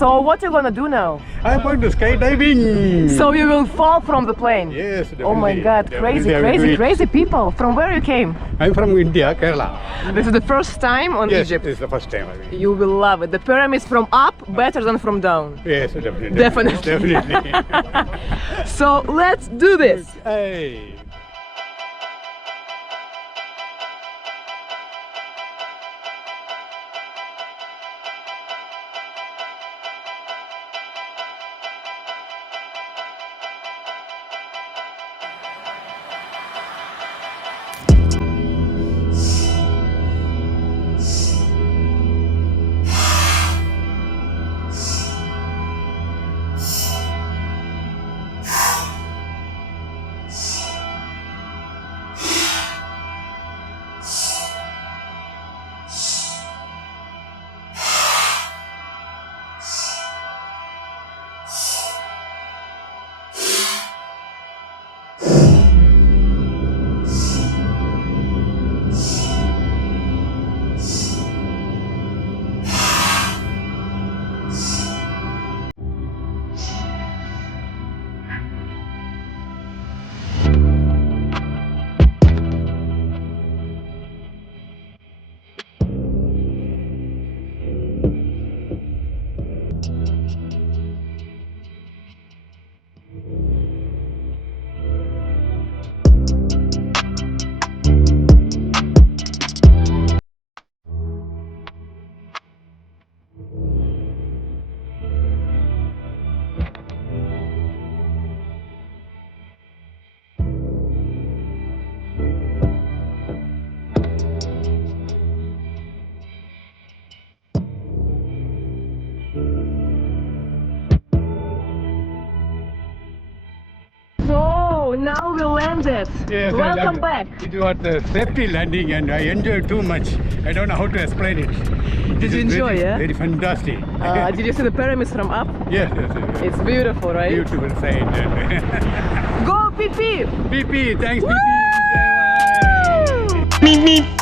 So what are you gonna do now? I'm going to skydiving. So you will fall from the plane? Yes, definitely. Oh my God, crazy people. From where you came? I'm from India, Kerala. This is the first time on Yes, Egypt. this is the first time. You will love it. The pyramids from up better than from down. Yes, definitely. Definitely. So let's do this. Hey. So now we landed. Yes, Welcome back. It was the safety landing and I enjoyed too much. I don't know how to explain it. Did you enjoy it? Very fantastic. Did you see the pyramids from up? Yes. It's beautiful, right? Beautiful sight. Go PP! PP, thanks Woo! PP. Bye.